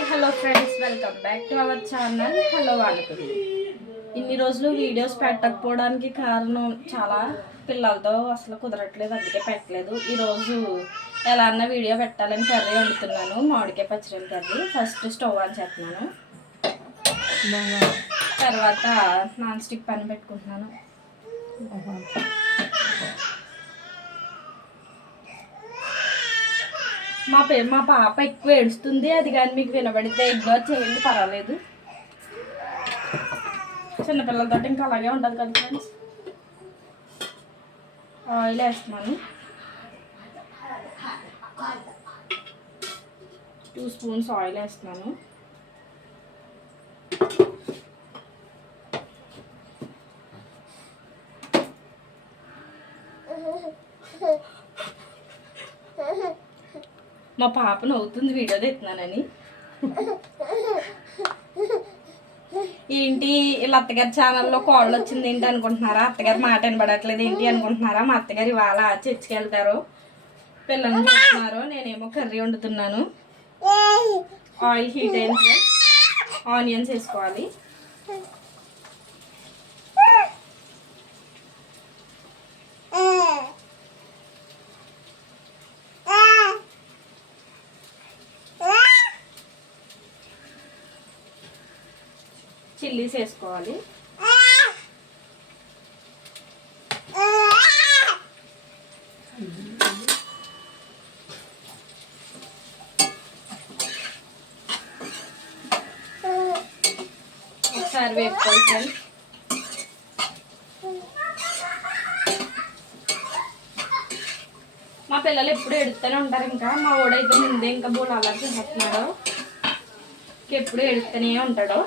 Hi hello friends, welcome back to our channel hello Vanapalli. ఇన్ని రోజులు videos పెట్టకపోవడానికి కారణం చాలా పిల్లలతో అసలు కుదరట్లేదు, అందుకే పెట్టలేదు. ఈరోజు ఎలా అన్న వీడియో పెట్టాలని కర్రీ వండుతున్నాను, మామిడికాయ పచ్చడి కర్రీ. ఫస్ట్ స్టవ్ ఆన్ చేస్తున్నాను, తర్వాత నాన్ స్టిక్ పని పెట్టుకుంటున్నాను. మా పాప ఎక్కువ ఏడుస్తుంది, అది కానీ మీకు వినబడితే ఇగ్నోర్ చేయండి, పర్వాలేదు. చిన్నపిల్లలతో ఇంకా అలాగే ఉంటుంది కదా ఫ్రెండ్స్. ఆయిల్ వేస్తున్నాను, 2 స్పూన్స్ ఆయిల్ వేస్తున్నాను. మా పాప నవ్వుతుంది వీడియో తెస్తున్నానని. ఏంటి వీళ్ళ అత్తగారి ఛానల్లో కోళ్ళు వచ్చింది ఏంటి అనుకుంటున్నారా? అత్తగారి మాట వినబడట్లేదు ఏంటి అనుకుంటున్నారా? మా అత్తగారు ఇవాళ చర్చికి వెళ్తారు, పిల్లల్ని చూస్తున్నారు, నేనేమో కర్రీ వండుతున్నాను. ఆయిల్ హీట్ అయింది, ఆనియన్స్ వేసుకోవాలి. చిల్లీస్ వేసుకోవాలి. ఒకసారి వేపుకోవాలి ఫ్రెండ్స్. మా పిల్లలు ఎప్పుడు ఎడుతూనే ఉంటారు, ఇంకా మా ఓడైతే ముందే ఇంకా బోల్ అలా చేస్తున్నాడు, ఎప్పుడు ఎడుతూనే ఉంటాడు.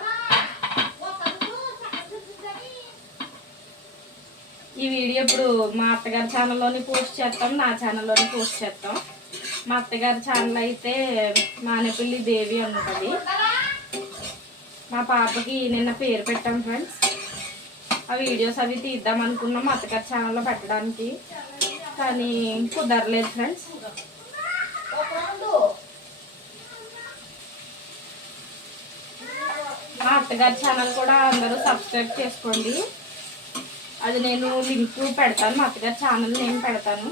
ఈ వీడియో ఇప్పుడు మా అత్తగారి ఛానల్లోని పోస్ట్ చేస్తాం, నా ఛానల్లోని పోస్ట్ చేస్తాం. మా అత్తగారి ఛానల్ అయితే మానేపల్లి దేవి అని ఉంటుంది. మా పాపకి నిన్న పేరు పెట్టాం ఫ్రెండ్స్. ఆ వీడియోస్ అవి తీద్దాం అనుకున్నాం మా అత్తగారి ఛానల్లో పెట్టడానికి, కానీ కుదరలేదు ఫ్రెండ్స్. మా అత్తగారి ఛానల్ కూడా అందరూ సబ్స్క్రైబ్ చేసుకోండి, అది నేను లింక్ పెడతాను, మా అత్తగారి ఛానల్ నేను పెడతాను.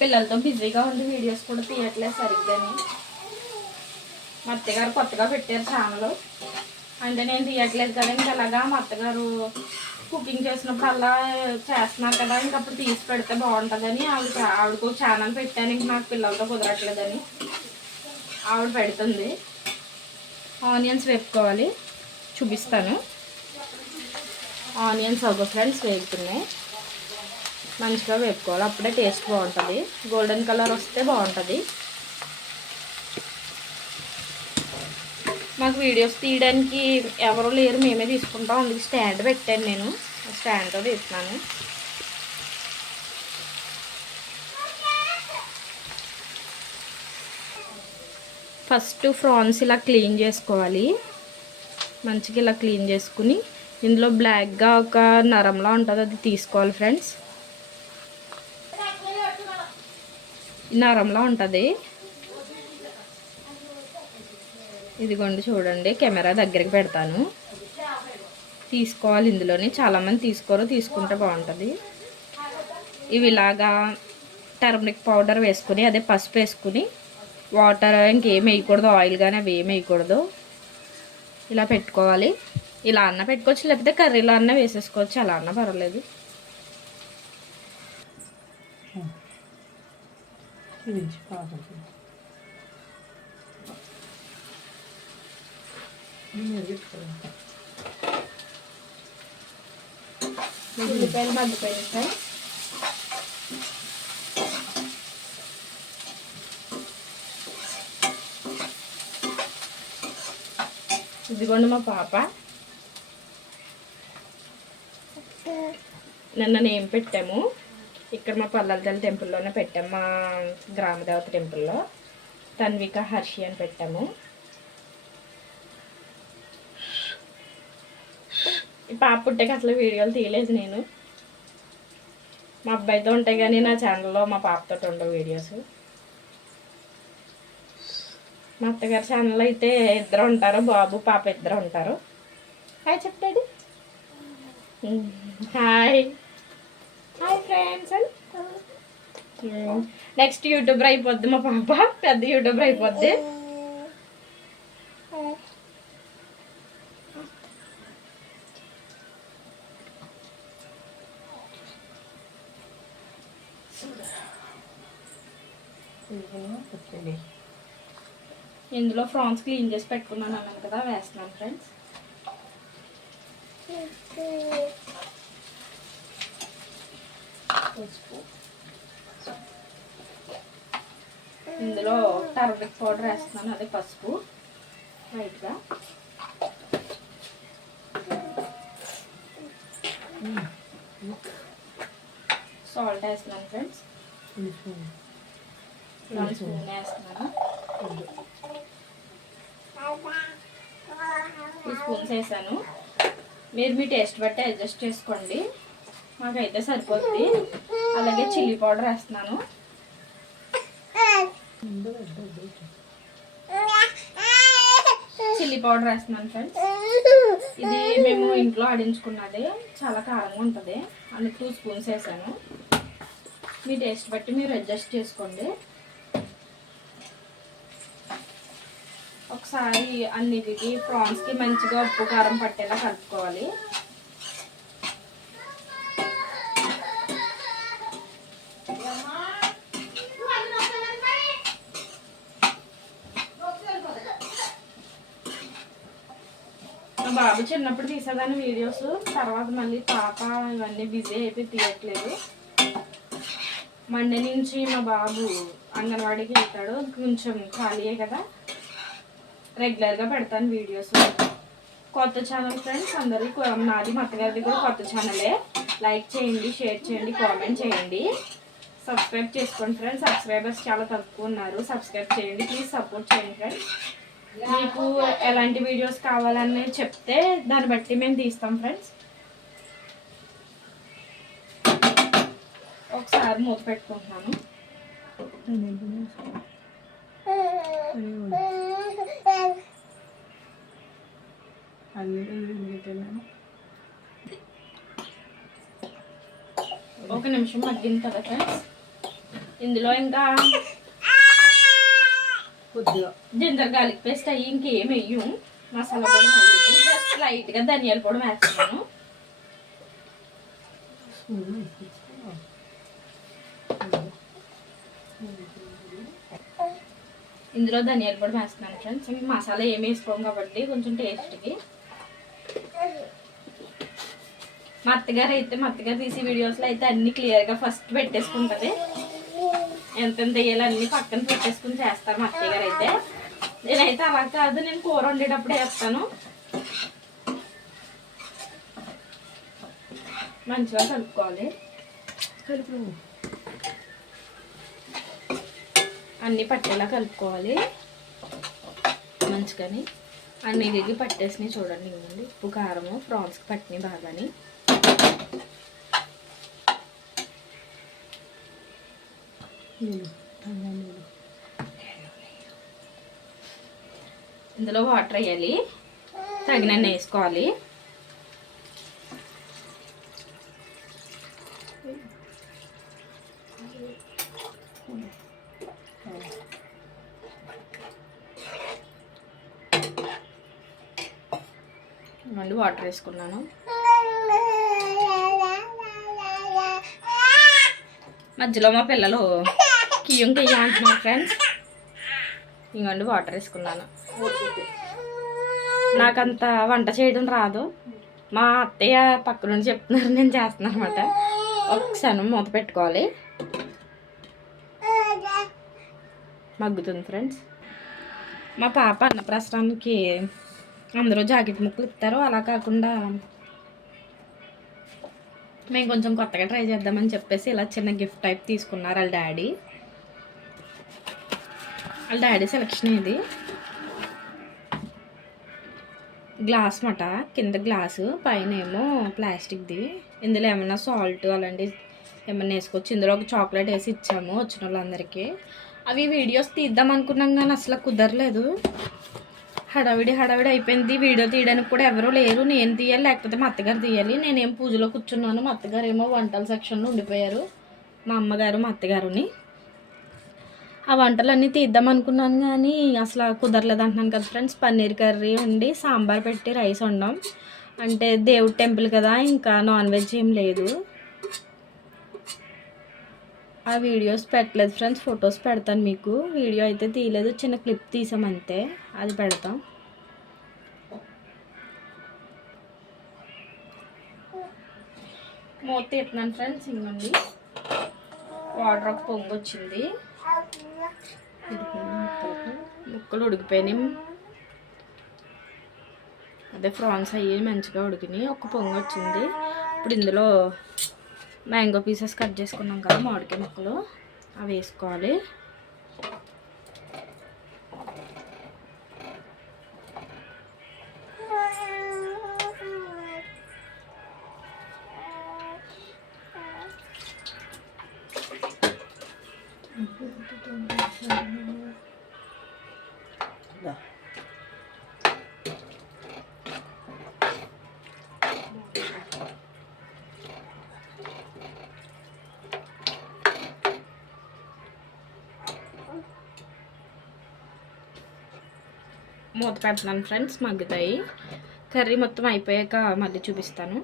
పిల్లలతో బిజీగా ఉండి వీడియోస్ కూడా తీయట్లేదు సరిగ్గాని. మా అత్తగారు కొత్తగా పెట్టారు ఛానల్, అంటే నేను తీయట్లేదు కదా, ఇంకా అలాగా మా అత్తగారు కుకింగ్ చేసినప్పుడు అలా చేస్తున్నారు కదా, ఇంకప్పుడు తీసి పెడితే బాగుంటుందని ఆవిడకు ఛానల్ పెట్టాను. ఇంక నాకు పిల్లలతో కుదరట్లేదని ఆవిడ పెడుతుంది. ఆనియన్స్ వేపుకోవాలి, చూపిస్తాను. ఆనియన్స్ ఒక ఫ్రెండ్స్ వేగుతున్నాయి, మంచిగా వేపుకోవాలి, అప్పుడే టేస్ట్ బాగుంటుంది. గోల్డెన్ కలర్ వస్తే బాగుంటుంది. మాకు వీడియోస్ తీయడానికి ఎవరు లేరు, మేమే తీసుకుంటాం, అందుకు స్టాండ్ పెట్టాను నేను, స్టాండ్తో తీస్తున్నాను. ఫస్ట్ ప్రాన్స్ ఇలా క్లీన్ చేసుకోవాలి, మంచిగా ఇలా క్లీన్ చేసుకుని ఇందులో బ్లాక్గా ఒక నరంలా ఉంటుంది, అది తీసుకోవాలి ఫ్రెండ్స్. నరంలా ఉంటుంది, ఇదిగోండి చూడండి, కెమెరా దగ్గరికి పెడతాను. తీసుకోవాలి ఇందులోని, చాలామంది తీసుకోరు, తీసుకుంటే బాగుంటుంది. ఇవి ఇలాగా టర్మరిక్ పౌడర్ వేసుకుని, అదే పసుపు వేసుకుని, వాటర్ ఇంకేం వేయకూడదు, ఆయిల్ కానీ అవి ఏం వేయకూడదు, ఇలా పెట్టుకోవాలి. ఇలా అన్న పెట్టుకోవచ్చు, లేకపోతే కర్రీలో అన్న వేసేసుకోవచ్చు, అలా అన్న పర్వాలేదు. ఉల్లిపాయలు మగ్గిపోయినాయి ఫ్రెండ్స్. ఇదిగోండి మా పాప నిన్న నేమ్ పెట్టాము, ఇక్కడ మా పల్లెతల్లి టెంపుల్లోనే పెట్టాము, మా గ్రామదేవత టెంపుల్లో తన్విక హర్షి అని పెట్టాము. ఈ పాప పుట్టాక అసలు వీడియోలు తీయలేదు నేను. మా అబ్బాయితో ఉంటాయి కానీ నా ఛానల్లో మా పాపతో ఉండవు వీడియోస్. మా అత్తగారి ఛానల్లో అయితే ఇద్దరు ఉంటారు, బాబు పాప ఇద్దరు ఉంటారు. హాయ్ చెప్తాడు. Hi hi friends. Next YouTuber అయిపోద్ది మా పాప, పెద్ద యూట్యూబర్ అయిపోద్ది. ఇందులో ఫ్రాన్స్ క్లీన్ చేసి పెట్టుకున్నాను అన్నాను కదా, వేస్తున్నాను ఫ్రెండ్స్. ఇందులో టర్మరిక్ పౌడర్ వేస్తున్నాను, అదే పసుపు లైట్గా. సాల్ట్ వేస్తున్నాను ఫ్రెండ్స్, 1 స్పూన్ వేస్తున్నాను. 2 స్పూన్స్ వేసాను. మీరు మీ టేస్ట్ బట్టి అడ్జస్ట్ చేసుకోండి, మాకైతే సరిపోద్ది. అలాగే చిల్లీ పౌడర్ వేస్తున్నాను. చిల్లీ పౌడర్ వేస్తున్నాను ఫ్రెండ్స్. ఇది మేము ఇంట్లో ఆడించుకున్నది, చాలా కారంగా ఉంటుంది, అందుకు 2 స్పూన్స్ వేసాను. మీ టేస్ట్ బట్టి మీరు అడ్జస్ట్ చేసుకోండి. ఒకసారి అన్నిటికి ప్రాన్స్కి మంచిగా ఉప్పు కారం పట్టేలా కలుపుకోవాలి. మా బాబు చిన్నప్పుడు తీసేదాన్ని వీడియోస్, తర్వాత మళ్ళీ పాప ఇవన్నీ బిజీ అయిపోయి తీయట్లేదు. మండే నుంచి మా బాబు అంగన్వాడీకి వెళ్తాడు, కొంచెం ఖాళీయే కదా, రెగ్యులర్గా పెడతాను వీడియోస్. కొత్త ఛానల్ ఫ్రెండ్స్ అందరికీ, నాది మా అత్తగారిది కూడా కొత్త ఛానలే. లైక్ చేయండి, షేర్ చేయండి, కామెంట్ చేయండి, సబ్స్క్రైబ్ చేసుకోండి ఫ్రెండ్స్. సబ్స్క్రైబర్స్ చాలా తక్కువ ఉన్నారు, సబ్స్క్రైబ్ చేయండి ప్లీజ్, సపోర్ట్ చేయండి ఫ్రెండ్స్. మీకు ఎలాంటి వీడియోస్ కావాలని చెప్తే దాన్ని బట్టి మేము తీస్తాం ఫ్రెండ్స్. ఒకసారి మూత పెట్టుకుంటున్నాను. ఒక నిమిషం మగ్గింది కదా ఫ్రెండ్స్. ఇందులో ఇంకా కొద్దిగా జింజర్ గార్లిక్ పేస్ట్ అయ్యి ఇంకేం వెయ్యం, మసాలా పొడి అయ్యి జస్ట్ లైట్గా ధనియాల పొడి వేస్తున్నాను. ఇందులో ధనియాల పొడి వేస్తున్నాను ఫ్రెండ్స్. మసాలా ఏమి వేసుకోం కాబట్టి కొంచెం టేస్ట్కి. మా అత్తగారు తీసే వీడియోస్లో అయితే అన్ని క్లియర్గా ఫస్ట్ పెట్టేసుకుంటుంది, ఎంతెంత వేయాలో అన్ని పక్కన పెట్టేసుకుని చేస్తారు మా అత్తగారు అయితే. నేనైతే అలా కాదు, నేను కూర వండేటప్పుడే వేస్తాను. మంచిగా కలుపుకోవాలి, అన్నీ పట్టేలా కలుపుకోవాలి మంచిగాని. అన్నిటికి పట్టేసినాయి చూడండి, ఇవ్వండి ఉప్పు కారము ప్రాన్స్కి పట్టినాయి బాగాని. ఇందులో వాటర్ వేయాలి, తగినన్ని వేసుకోవాలి. మళ్ళీ వాటర్ వేసుకున్నాను. మధ్యలో మా పిల్లలు కియ్యం కియ్యం అంటున్నారు ఫ్రెండ్స్. ఇంకోండి వాటర్ వేసుకున్నాను. నాకంత వంట చేయడం రాదు, మా అత్తయ్య పక్క నుండి చెప్తున్నారు, నేను చేస్తున్నాను అనమాట. ఒకసారి మూత పెట్టుకోవాలి, మగ్గుతుంది ఫ్రెండ్స్. మా పాప అన్నప్రసనానికి అందరూ జాకెట్ ముక్కలు ఇస్తారు, అలా కాకుండా మేము కొంచెం కొత్తగా ట్రై చేద్దామని చెప్పేసి ఇలా చిన్న గిఫ్ట్ టైప్ తీసుకున్నారు వాళ్ళ డాడీ సెలక్షన్ ఇది. గ్లాస్ మాట, కింద గ్లాసు, పైన ఏమో ప్లాస్టిక్ది. ఇందులో ఏమన్నా సాల్ట్ అలాంటివి ఏమన్నా వేసుకోవచ్చు. ఇందులో ఒక చాక్లెట్ వేసి ఇచ్చాము వచ్చిన వాళ్ళందరికీ. అవి వీడియోస్ తీద్దాం అనుకున్నాం కానీ అసలు కుదరలేదు. హడావిడి అయిపోయింది. వీడియో తీయడానికి కూడా ఎవరూ లేరు. నేను తీయాలి లేకపోతే మా అత్తగారు తీయాలి. నేనేం పూజలో కూర్చున్నాను, మా అత్తగారు ఏమో వంటల సెక్షన్లో ఉండిపోయారు. మా అమ్మగారు మా అత్తగారుని ఆ వంటలన్నీ తీద్దాం అనుకున్నాను కానీ అసలు కుదరలేదు అంటున్నాను కదా ఫ్రెండ్స్. పన్నీర్ కర్రీ ఉండి సాంబార్ పెట్టి రైస్ వండాం. అంటే దేవుడి టెంపుల్ కదా, ఇంకా నాన్ వెజ్ ఏం లేదు. ఆ వీడియోస్ పెట్టలేదు ఫ్రెండ్స్. ఫొటోస్ పెడతాను మీకు. వీడియో అయితే తీయలేదు, చిన్న క్లిప్ తీసాం అంతే, అది పెడతాం. మూత తీస్తున్నాను ఫ్రెండ్స్. ఇంకోండి వాటర్ ఒక పొంగు వచ్చింది. ముక్కలు ఉడికిపోయినాయి. అదే ఫ్రాన్స్ అయ్యి మంచిగా ఉడికినాయి. ఒక పొంగు వచ్చింది. ఇప్పుడు ఇందులో మ్యాంగో పీసెస్ కట్ చేసుకున్నాం కదా, మామిడికాయ ముక్కలు, అవి వేసుకోవాలి. మూత పెడుతున్నాను ఫ్రెండ్స్, మగ్గుతాయి. కర్రీ మొత్తం అయిపోయాక మళ్ళీ చూపిస్తాను.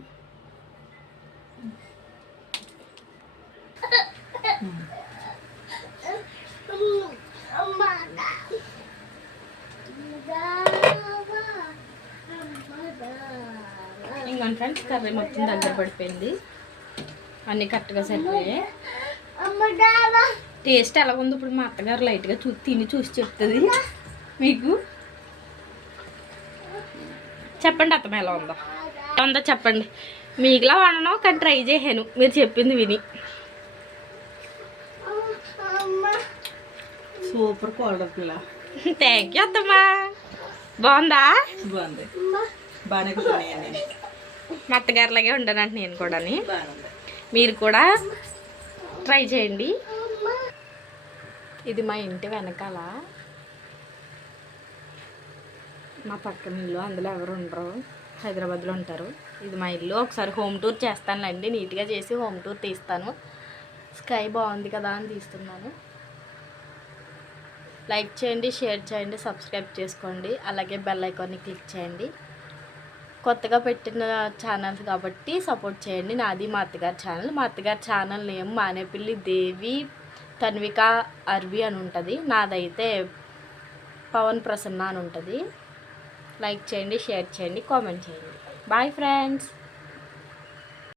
ఇంకా ఫ్రెండ్స్ కర్రీ మొత్తం దగ్గర పడిపోయింది. అన్నీ కరెక్ట్గా సరిపోయాయి. టేస్ట్ ఎలా ఉంది ఇప్పుడు మా అత్తగారు లైట్గా తిని చూసి చెప్తుంది మీకు. చెప్పండి అత్తమ్మ ఎలా ఉందో చెప్పండి. మీకులా వండను కానీ ట్రై చేశాను మీరు చెప్పింది విని. Super quality. థ్యాంక్ యూ అత్తమ్మా. బాగుందా? బాగుంది, బాగానే కుదిరినాయండి. మా అత్తగారిలాగే ఉండనంటే నేను కూడా. మీరు కూడా ట్రై చేయండి. ఇది మా ఇంటి వెనకాల మా పక్కన ఇల్లు. అందులో ఎవరు ఉండరు, హైదరాబాద్లో ఉంటారు. ఇది మా ఇల్లు. ఒకసారి హోమ్ టూర్ చేస్తానులేండి, నీట్గా చేసి హోమ్ టూర్ తీస్తాను. స్కై బాగుంది కదా అని తీస్తున్నాను. లైక్ చేయండి, షేర్ చేయండి, సబ్స్క్రైబ్ చేసుకోండి. అలాగే బెల్ ఐకాన్ని క్లిక్ చేయండి. కొత్తగా పెట్టిన ఛానల్స్ కాబట్టి సపోర్ట్ చేయండి. నాది మా అత్తగారి ఛానల్. మా అత్తగారి ఛానల్ నేమ్ మానేపల్లి దేవి తన్విక అర్వి అని ఉంటుంది. నాదైతే పవన్ ప్రసన్న అని ఉంటుంది. లైక్ చేయండి, షేర్ చేయండి, కామెంట్ చేయండి. Bye friends.